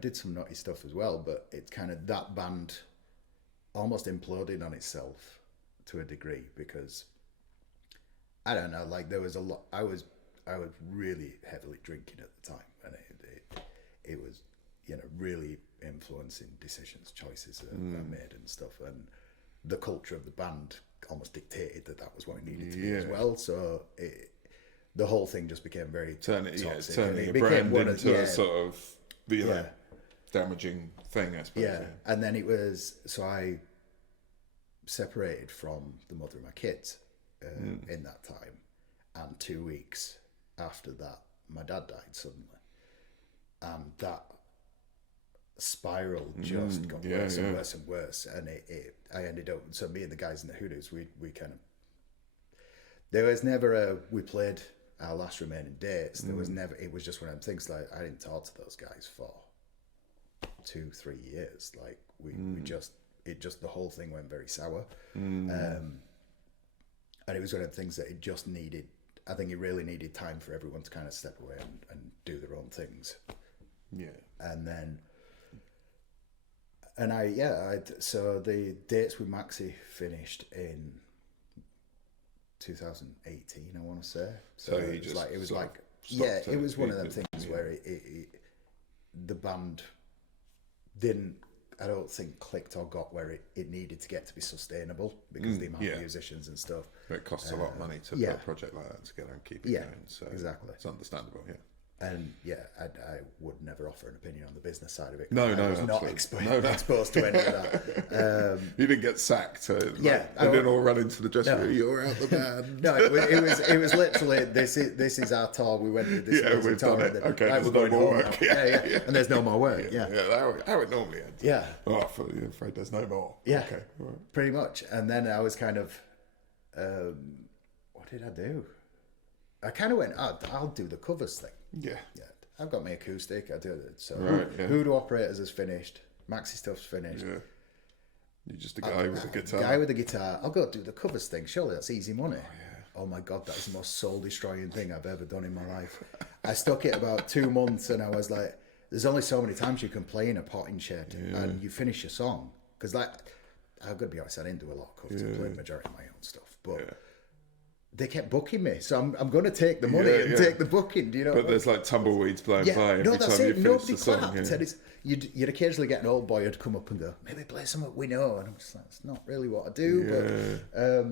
did some naughty stuff as well. But it kind of, that band almost imploded on itself to a degree, because I don't know, like there was a lot, I was really heavily drinking at the time, and it was really influencing decisions, choices that I made and stuff, and the culture of the band almost dictated that was what it needed to be as well. So the whole thing just became very toxic. Turning a brand into a sort of damaging thing, I suppose. And then it was, so I separated from the mother of my kids in that time, and 2 weeks after that my dad died suddenly, and spiral just got worse and worse and worse, and I ended up, so me and the guys in the Hoodoos, we kind of, there was never we played our last remaining dates, there was never, it was just one of them things, like I didn't talk to those guys for 2-3 years, like we just, the whole thing went very sour, and it was one of the things that it just needed, I think it really needed time for everyone to kind of step away and do their own things. And then, so the dates with Maxi finished in 2018, I want to say. So it was like, it was one of them things where the band didn't, I don't think, clicked or got where it needed to get to be sustainable, because the amount of musicians and stuff. It costs a lot of money to put a project like that together and keep it going. So exactly. It's understandable, And I would never offer an opinion on the business side of it. No, I was not exposed to any of that. You didn't get sacked. They didn't all run into the dressing room. You're out the band. No, it was literally, this is our tour. We went to this. We've done it. Okay, there's no more work. And there's no more work. How it normally ends. Oh, I'm afraid there's no more. Okay, right. Pretty much. And then I was kind of, what did I do? I kind of went, I'll do the covers thing. I've got my acoustic, I do it. So Hoodoo Operators is finished, Maxi stuff's finished. You're just a guy with a guitar. Guy with a guitar. I'll go do the covers thing. Surely that's easy money. Oh my God, that was the most soul destroying thing I've ever done in my life. I stuck it about 2 months, and I was like, there's only so many times you can play in a potting shed and you finish your song. Because like, I've got to be honest, I didn't do a lot of covers. I played the majority of my own stuff, but they kept booking me, so I'm going to take the money and take the booking. Do you know? But there's like tumbleweeds blowing by every time you finish Nobody the song. clapped. And you'd occasionally get an old boy who'd come up and go, maybe play something we know, and I'm just like, it's not really what I do. But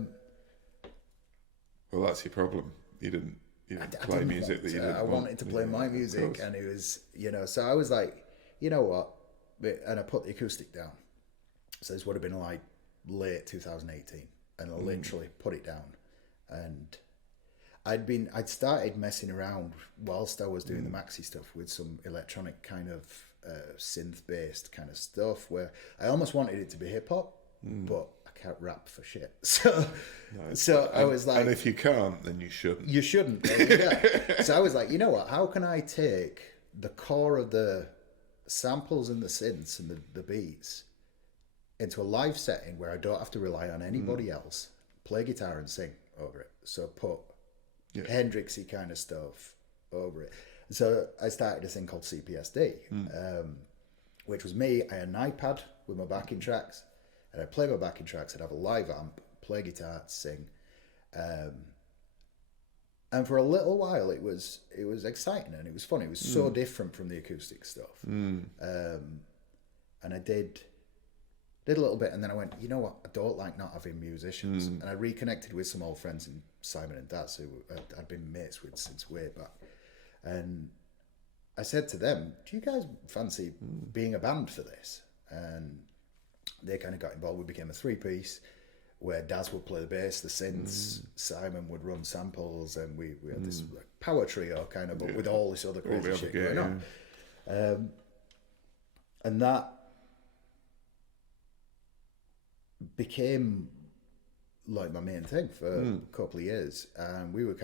well, that's your problem. You didn't play music that you didn't want. I wanted to play my music, and it was, so I was like, you know what? And I put the acoustic down. So this would have been like late 2018, and I literally put it down. And I'd started messing around whilst I was doing the Maxi stuff with some electronic kind of synth-based kind of stuff, where I almost wanted it to be hip-hop, but I can't rap for shit. So I was like... And if you can't, then you shouldn't. You shouldn't. So I was like, you know what, how can I take the core of the samples and the synths and the beats into a live setting where I don't have to rely on anybody else, play guitar and sing over it. So put Hendrixy kind of stuff over it. So I started a thing called CPSD, which was me. I had an iPad with my backing tracks, and I'd play my backing tracks. I'd have a live amp, play guitar, sing. And for a little while, it was exciting and it was fun. It was so different from the acoustic stuff. And I did a little bit, and then I went, you know what, I don't like not having musicians. And I reconnected with some old friends in Simon and Daz, who I'd been mates with since way back. And I said to them, do you guys fancy being a band for this? And they kind of got involved. We became a 3-piece, where Daz would play the bass, the synths, Simon would run samples, and we had this like power trio kind of, but with all this other crazy shit going on. And that became like my main thing for a couple of years, and we were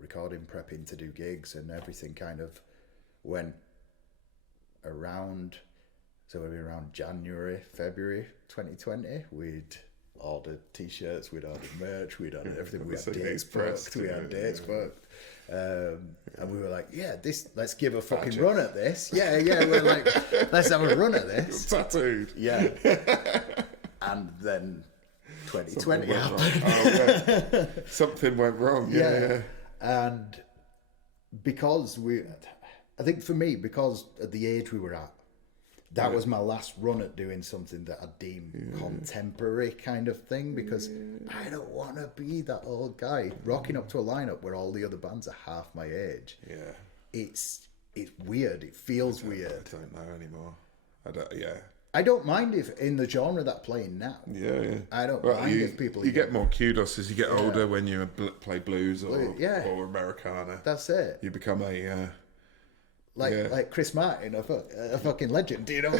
recording, prepping to do gigs, and everything kind of went around. So maybe around January, February 2020, we'd ordered t-shirts, we'd ordered merch, we'd ordered everything. We had dates booked, and we were like, let's give a fucking run at this. We're like, let's have a run at this. Tattooed. Yeah. And then 2020 happened. Something went wrong. Yeah. And because I think for me, because at the age we were at, that was my last run at doing something that I deem contemporary kind of thing, because I don't want to be that old guy rocking up to a lineup where all the other bands are half my age. Yeah. It's weird. It feels weird. I don't know anymore. I don't mind if in the genre that I'm playing now. I don't mind if people... You get more kudos as you get older when you play blues or Americana. That's it. You become a like Chris Martin, a fucking legend. Do you know?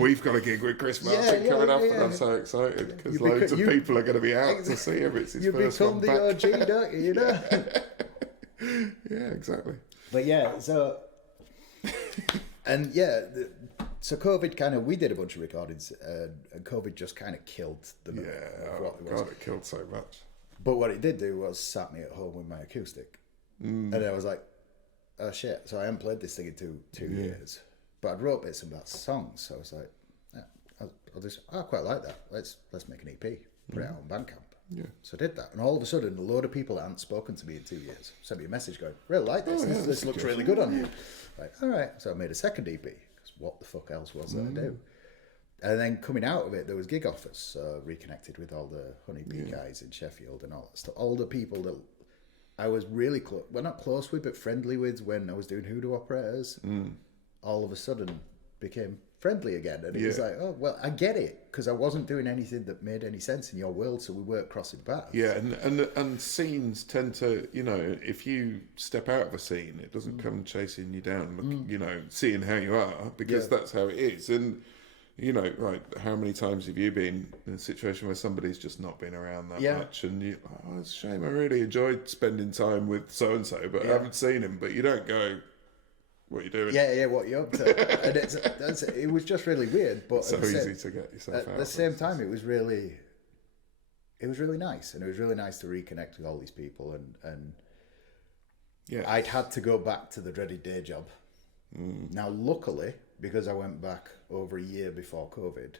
We've got a gig with Chris Martin coming up, and I'm so excited because loads of people are going to be out to see him. It's his first one back. You become the OG, don't you? You know? Yeah, exactly. But yeah, so and yeah, so COVID we did a bunch of recordings, and COVID just kind of killed the mood of what it was. God, it killed so much. But what it did do was sat me at home with my acoustic, and I was like, oh shit! So I haven't played this thing in two years, but I'd wrote bits about songs, so I was like, yeah, I quite like that. Let's make an EP, put it out on Bandcamp. Yeah. So I did that, and all of a sudden, a load of people that hadn't spoken to me in 2 years sent me a message going, really like this. This looks really good on you. Like, all right. So I made a second EP, because what the fuck else was there to do? And then coming out of it, there was gig offers. So reconnected with all the Honeybee guys in Sheffield and all that stuff. All the people that I was really close, well, not close with, but friendly with when I was doing hoodoo operators, all of a sudden became friendly again. And it was like, oh, well, I get it, because I wasn't doing anything that made any sense in your world, so we weren't crossing paths. Yeah, and scenes tend to, if you step out of a scene, it doesn't come chasing you down, seeing how you are, because that's how it is. And, right, how many times have you been in a situation where somebody's just not been around that much, and you, it's a shame, I really enjoyed spending time with so-and-so, but I haven't seen him, but you don't go, what are you doing? Yeah, what you up to? And it was just really weird, but so easy to get yourself out. At the same time, it was really nice, and it was really nice to reconnect with all these people, and I'd had to go back to the dreaded day job. Now, luckily, because I went back over a year before COVID,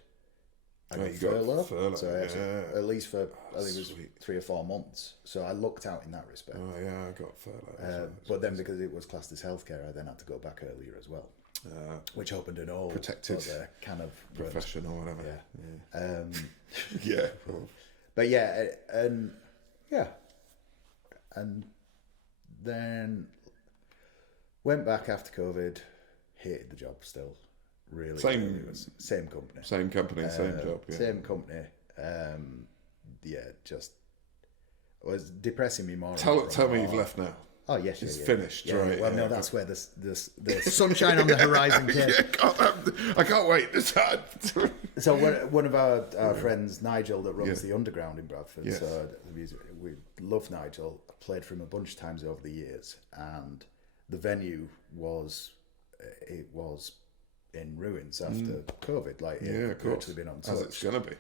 I got furlough, so I had at least for I think it was 3 or 4 months. So I lucked out in that respect. Oh yeah, I got furlough. But then because it was classed as healthcare, I then had to go back earlier as well, which opened an old protected kind of profession or whatever. Yeah. But and then went back after COVID. Hated the job still. Really, same company, same job, same company. Just was depressing me more. Tell me you've left now. Oh yes, it's finished, right? Well, no, that's where the sunshine on the horizon came. I can't wait. So one of our friends, Nigel, that runs the Underground in Bradford. Yes. So the music, we love Nigel. I played for him a bunch of times over the years, and the venue was in ruins after COVID. Like, of course, been on as it's gonna be.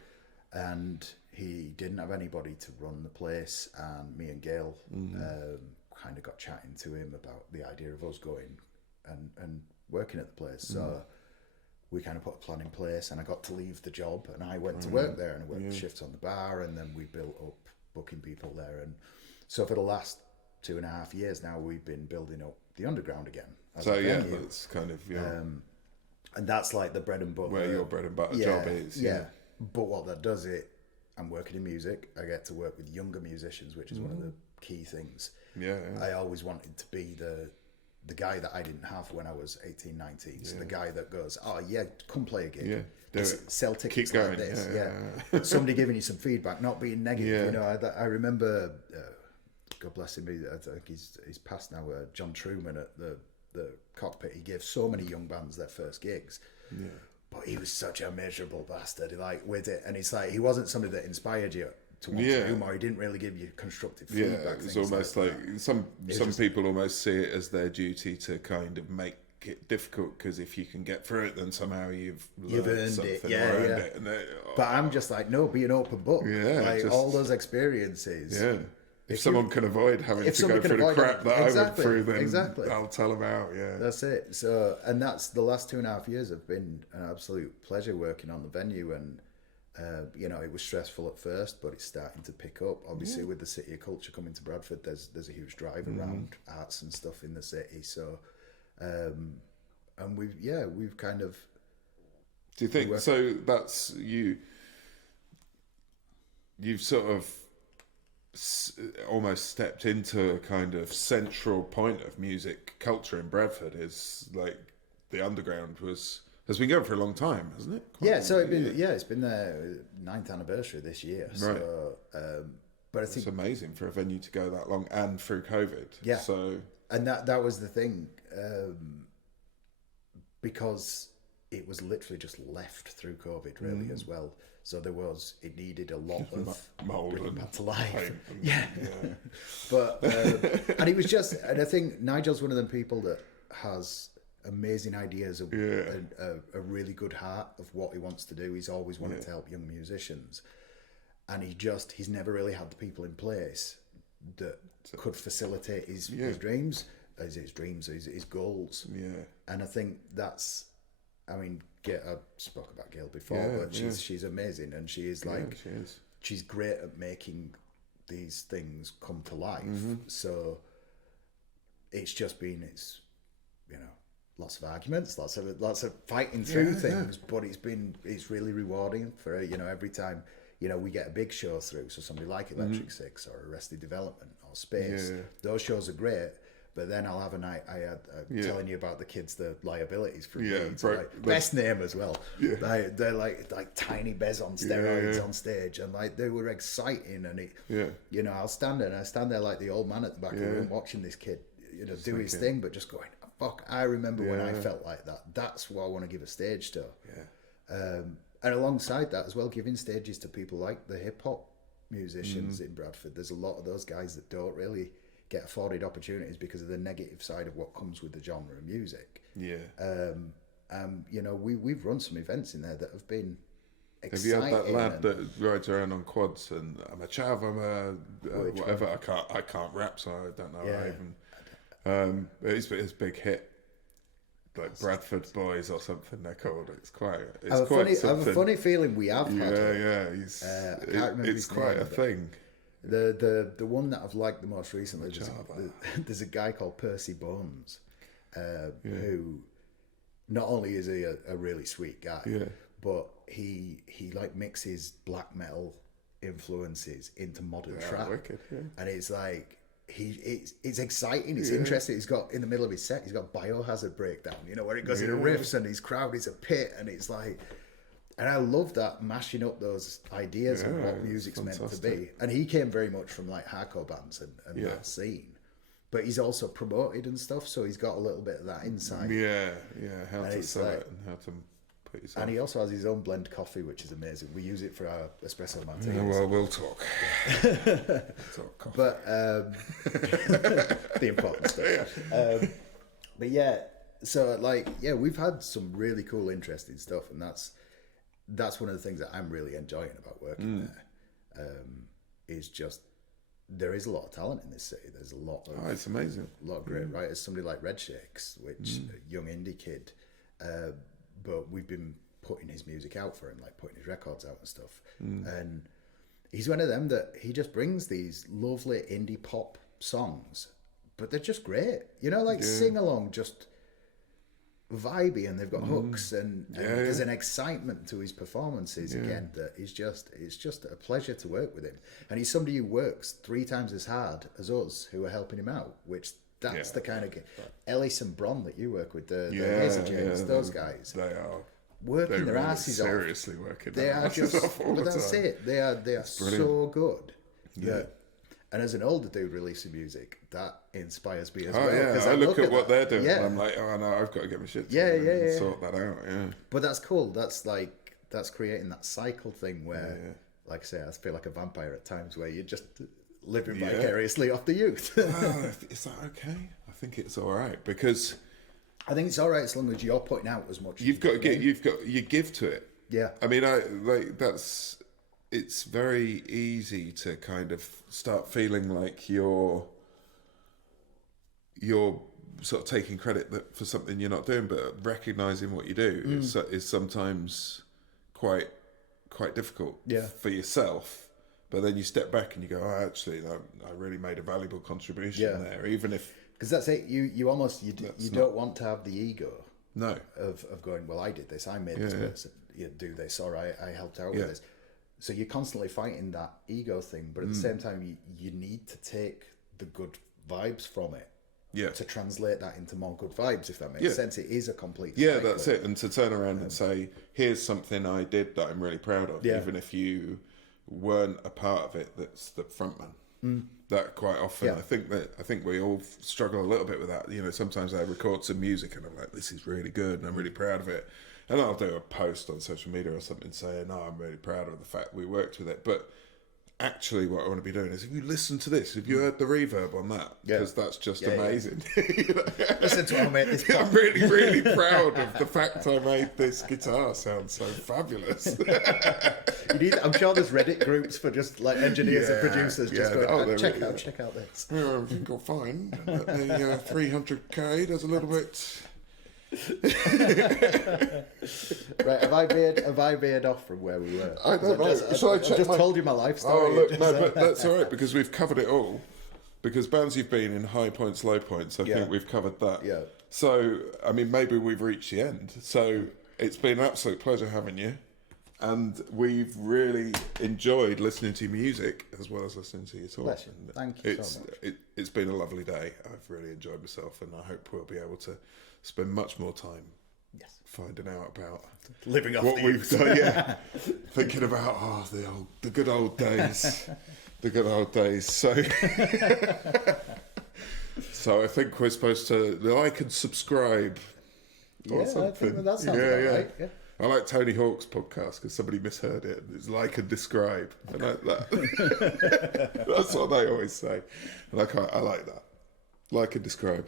And he didn't have anybody to run the place, and me and Gail kind of got chatting to him about the idea of us going and working at the place. So we kind of put a plan in place, and I got to leave the job, and I went to work there, and I worked shifts on the bar, and then we built up booking people there. And so for the last 2.5 years now, we've been building up the Underground again. So that's kind of and that's like the bread and butter. Where your bread and butter job is. Yeah. But what that does, I'm working in music. I get to work with younger musicians, which is one of the key things. Yeah. I always wanted to be the guy that I didn't have when I was 18, 19. So the guy that goes, oh yeah, come play a gig. Yeah. Do it. Sell tickets Keep like going. this. Yeah. Somebody giving you some feedback, not being negative. I remember, God bless him, I think he's passed now, John Truman at the Cockpit. He gave so many young bands their first gigs. Yeah. But he was such a miserable bastard, like, with it. And it's like, he wasn't somebody that inspired you to want to do more. He didn't really give you constructive feedback. It's almost like some people almost see it as their duty to kind of make it difficult, because if you can get through it, then somehow you've earned something. It. But I'm just like, no, be an open book. All those experiences. Yeah. If someone can avoid having to go through the crap that I went through, then I'll tell them out. Yeah, that's it. So, and that's the last 2.5 years have been an absolute pleasure working on the venue, and it was stressful at first, but it's starting to pick up. Obviously, with the City of Culture coming to Bradford, there's a huge drive around arts and stuff in the city. So, and we've kind of. Do you think so? That's you. You've sort of almost stepped into a kind of central point of music culture in Bradford. Is like the Underground has been going for a long time, hasn't it? It's been their 9th anniversary this year. Right. So, but I think it's amazing for a venue to go that long and through COVID. Yeah. So, and that was the thing. because it was literally just left through COVID, really, as well. So it needed a lot of mold bringing and back to life. paint and- Yeah. But, and it was just, and I think Nigel's one of them people that has amazing ideas, a really good heart of what he wants to do. He's always wanted to help young musicians. And he's never really had the people in place that could facilitate his dreams, his goals. Yeah. And I think that's, I mean, I spoke about Gail before, but she's amazing, and she is she's great at making these things come to life. So it's just been, lots of arguments, lots of fighting through things, but it's really rewarding for, every time, we get a big show through. So somebody like Electric Six or Arrested Development or Space, those shows are great. But then I'll have a night. Telling you about the kids, the liabilities for best name as well. Yeah. They're like tiny Bez on steroids on stage, and they were exciting. And I'll stand there like the old man at the back of the room watching this kid, do his thing, but just going, fuck. I remember when I felt like that. That's what I want to give a stage to. Yeah. And alongside that as well, giving stages to people like the hip hop musicians in Bradford. There's a lot of those guys that don't really get afforded opportunities because of the negative side of what comes with the genre of music. Yeah. We've run some events in there that have been exciting. Have you had that lad that rides around on quads and I'm a chav, I'm a whatever? I can't rap, so I don't know. I even. It's big hit. Like Bradford Boys or something they're called. I have a funny feeling we have had him. I can't remember it's quite a thing. The one that I've liked the most recently, there's a guy called Percy Bones, who not only is he a really sweet guy, but he mixes black metal influences into modern trap, wicked, and it's like it's exciting, it's interesting. He's got in the middle of his set, he's got Biohazard breakdown, where it goes into riffs and his crowd is a pit, and it's like. And I love that, mashing up those ideas of what music's meant to be. And he came very much from like hardcore bands and that scene. But he's also promoted and stuff, so he's got a little bit of that insight. How to sell it and how to put yourself. And he also has his own blend coffee, which is amazing. We use it for our espresso martinis. Well, we'll talk. Talk coffee. But the important stuff. So we've had some really cool, interesting stuff, and that's one of the things that I'm really enjoying about working there. Is just there is a lot of talent in this city. There's a lot of it's amazing. A lot of great writers. Somebody like Red Shakes, which a young indie kid, but we've been putting his music out for him, like putting his records out and stuff. And he's one of them that he just brings these lovely indie pop songs, but they're just great. Sing along, just vibey, and they've got hooks, and there's an excitement to his performances again that is it's just a pleasure to work with him. And he's somebody who works 3 times as hard as us who are helping him out, which that's the kind of Ellis and Bron that you work with, the Hazel James, those guys. They are working their asses off. Seriously working. They are just, but that's it. They are so good. Yeah. And as an older dude releasing music, that inspires me as well. Yeah, I look at what they're doing and I'm like, oh no, I've got to get my shit together and sort that out. Yeah. But that's cool. That's creating that cycle thing where, like I say, I feel like a vampire at times where you're just living vicariously off the youth. Is that okay? I think it's all right because I think it's all right as long as you're putting out as much. You give to it. Yeah. I mean, it's very easy to kind of start feeling like you're sort of taking credit for something you're not doing, but recognizing what you do is sometimes quite difficult for yourself. But then you step back and you go, oh, actually, I really made a valuable contribution there, even if... Because that's it, you almost, you don't want to have the ego of going, well, I did this, I made this person do this, or I helped out with this. So you're constantly fighting that ego thing, but at the same time, you need to take the good vibes from it to translate that into more good vibes, if that makes sense. It is a complete cycle. That's it. And to turn around and say, here's something I did that I'm really proud of, even if you weren't a part of it, that's the frontman. that quite often. Yeah. I think we all struggle a little bit with that. You know, sometimes I record some music and I'm like, this is really good and I'm really proud of it. And I'll do a post on social media or something saying, "Oh, I'm really proud of the fact we worked with it." But actually, what I want to be doing is, if you listen to this, have you heard the reverb on that? Because that's just amazing. You know? Listen to it, mate. I'm really, really proud of the fact I made this guitar sound so fabulous. I'm sure there's Reddit groups for just like engineers and producers just going, check out this. I think I'll find that the 300k does a little bit. Right, have I veered off from where we were? I don't know. I just told you my life story. Oh, look, no, but that's all right, because we've covered it all. Because bands you've been in, high points, low points, I think we've covered that. Yeah. So, I mean, maybe we've reached the end. So, it's been an absolute pleasure having you. And we've really enjoyed listening to your music as well as listening to your talk. Bless you. Thank you so much. It's been a lovely day. I've really enjoyed myself, and I hope we'll be able to spend much more time finding out about living off what the we've done. Yeah, thinking about the good old days, the good old days. So, so I think we're supposed to like and subscribe. Or something. I think that sounds about right. Yeah. I like Tony Hawk's podcast because somebody misheard it. It's like and describe. I like that. That's what they always say. And I like that. Like and describe.